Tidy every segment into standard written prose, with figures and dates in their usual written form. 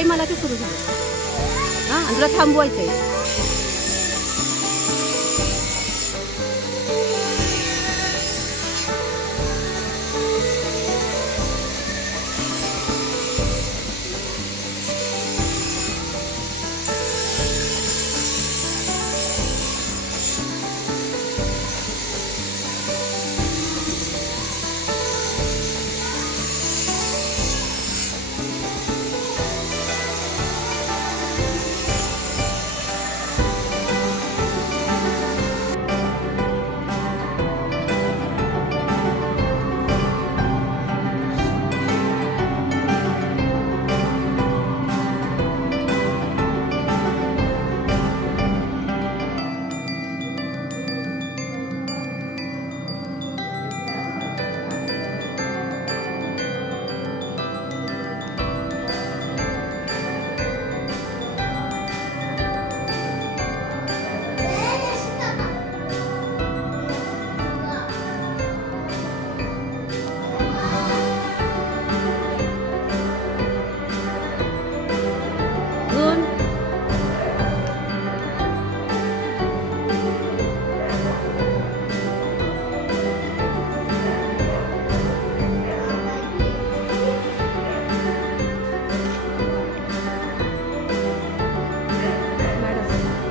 Time आला की सुरू झालं. हां, आणि तुला थांबवायचं आहे.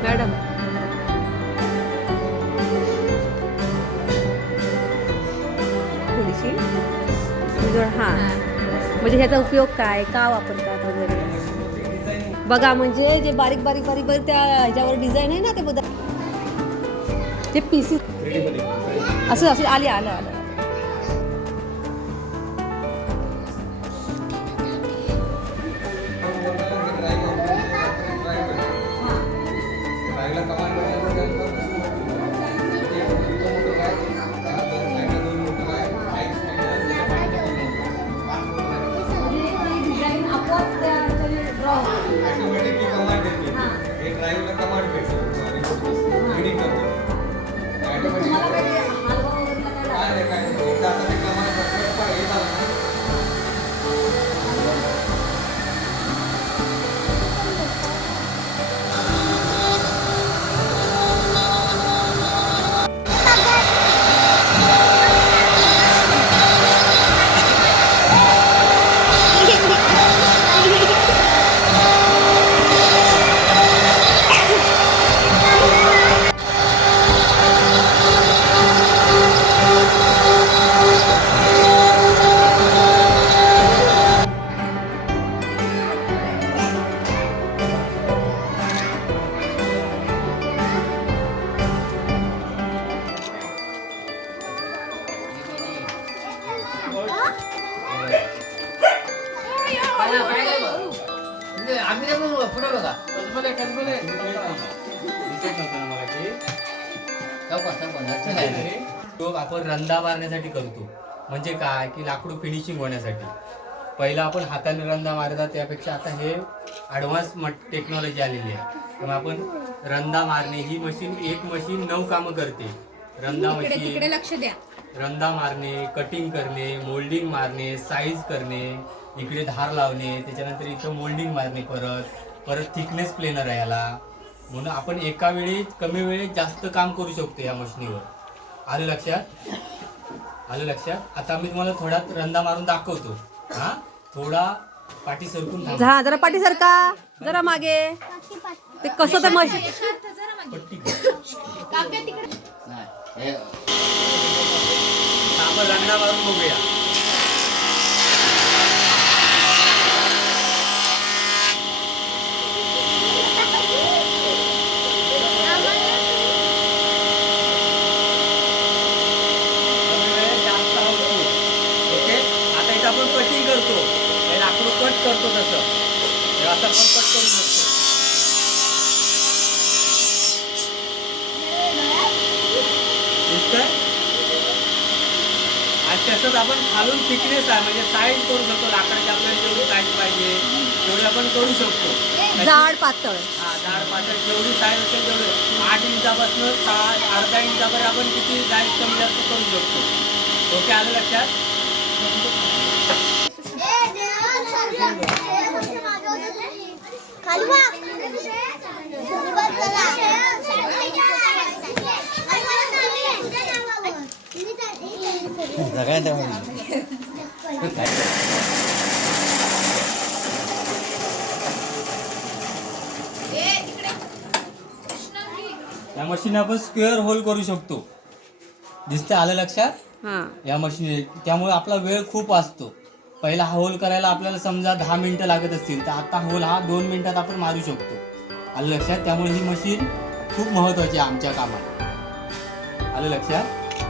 मॅडम थोडीशी हां, म्हणजे ह्याचा उपयोग काय, का वापरतात वगैरे बघा. म्हणजे जे बारीक बारीक बारीक बारीक त्या ह्याच्यावर डिझाईन आहे ना, ते बघा, ते पीसी असं असं आलं आलं. आपण रंधा मारण्यासाठी करतो. म्हणजे काय की लाकूड फिनिशिंग होण्यासाठी. पहिला आपण हाताने रंधा मारतात, त्यापेक्षा आता हे ॲडव्हान्स टेक्नॉलॉजी आलेली आहे. त्यामुळे आपण रंधा मारणे ही मशीन, एक मशीन 9 कामं करते. रंधा मशीन, लक्ष द्या, रंधा मारणे, कटिंग करणे, मोल्डिंग मारणे, साईज करणे, इकडे धार लावणे, त्याच्यानंतर इथं मोल्डिंग मारणे, परत थिकनेस प्लेनर आहे याला. म्हणून आपण एका वेळी कमी वेळेत जास्त काम करू शकतो या मशीनीवर. आलं लक्षात? आलं लक्षात? आता मी तुम्हाला थोडा रंधा मारून दाखवतो. हा, थोडा पाठी सरकून हा, जरा पाठी सरका, जरा मागे. ते कसं ते मशीन आपण रंधा मारून बघूया. आपण कटिंग करतो, लाकूड कट करतो, तसं असं आपण कट करू शकतो. आणि तसंच आपण खालून थिकनेस आहे, म्हणजे साईज करू शकतो. लाकडाची आपल्याला जेवढी साईज पाहिजे तेवढी आपण करू शकतो. जाड पातळ, हा, जाड पातळ जेवढी साईज असेल तेवढी 8 इंचापासून अर्धा इंचापर्यंत आपण किती साईज कमी जास्त करू शकतो. ओके, आलं लक्षात? या मशीन आपण स्क्वेअर होल करू शकतो. दिसतं आलं लक्षात हा या मशीन. त्यामुळे आपला वेळ खूप वाचतो. पहिला हा होल करायला आपल्याला समजा 10 मिनिटं लागत असतील तर आता होल हा 2 मिनिटात आपण मारू शकतो. आलं लक्षात. त्यामुळे ही मशीन खूप महत्त्वाची आहे आमच्या कामात. आलं लक्षात.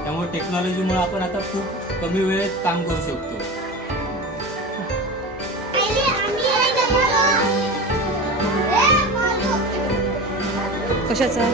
त्यामुळे टेक्नॉलॉजीमुळे आपण आता खूप कमी वेळेत काम करू शकतो. कशाचा